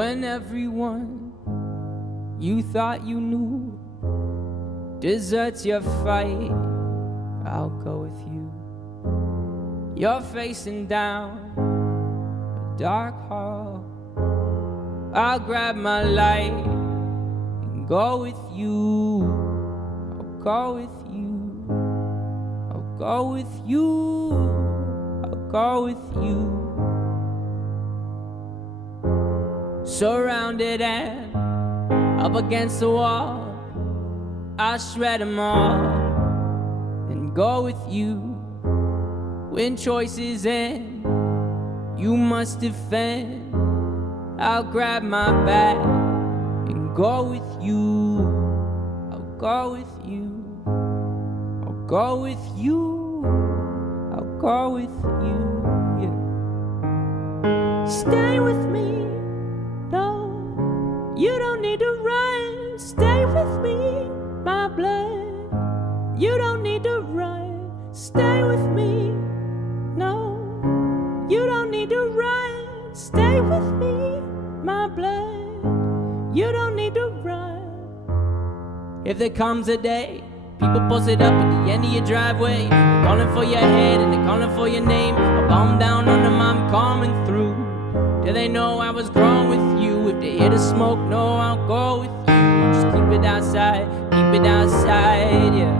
When everyone you thought you knew deserts your fight, I'll go with you. You're facing down a dark hall, I'll grab my light and go with you. I'll go with you. I'll go with you. I'll go with you. Surrounded and up against the wall, I'll shred them all and go with you. When choices end, you must defend. I'll grab my bag and go with you. I'll go with you. I'll go with you. I'll go with you. Yeah. Stay with me. No, you don't need to run. Stay with me, my blood. You don't need to run. Stay with me. No, you don't need to run. Stay with me, my blood. You don't need to run. If there comes a day people posted up at the end of your driveway, they're calling for your head and they're calling for your name, I'll bomb down on them, I'm coming through. Do they know I was growing with you? If they hear the smoke, no, I'll go with you. Just keep it outside, yeah.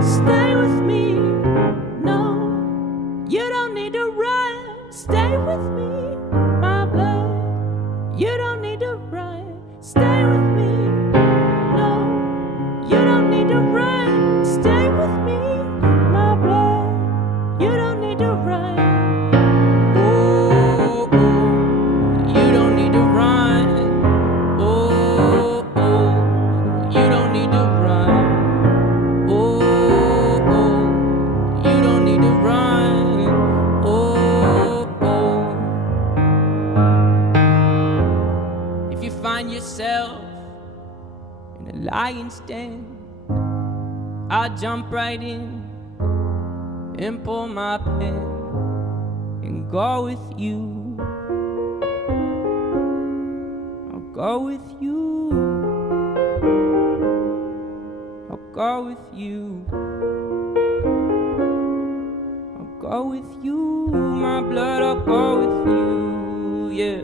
Stay with me, no, you don't need to run. Stay with me, my blood. You don't need to run. Stay with me, no, you don't need to run. Stay with me, my blood. You don't need to run. Oh, oh, you don't need to run. Oh, oh, you don't need to run. Oh, oh, you don't need to run. Oh, oh. If you find yourself in a lion's den, I'll jump right in and pull my pen and go with you. I'll go with you. I'll go with you. I'll go with you, my blood. I'll go with you, yeah.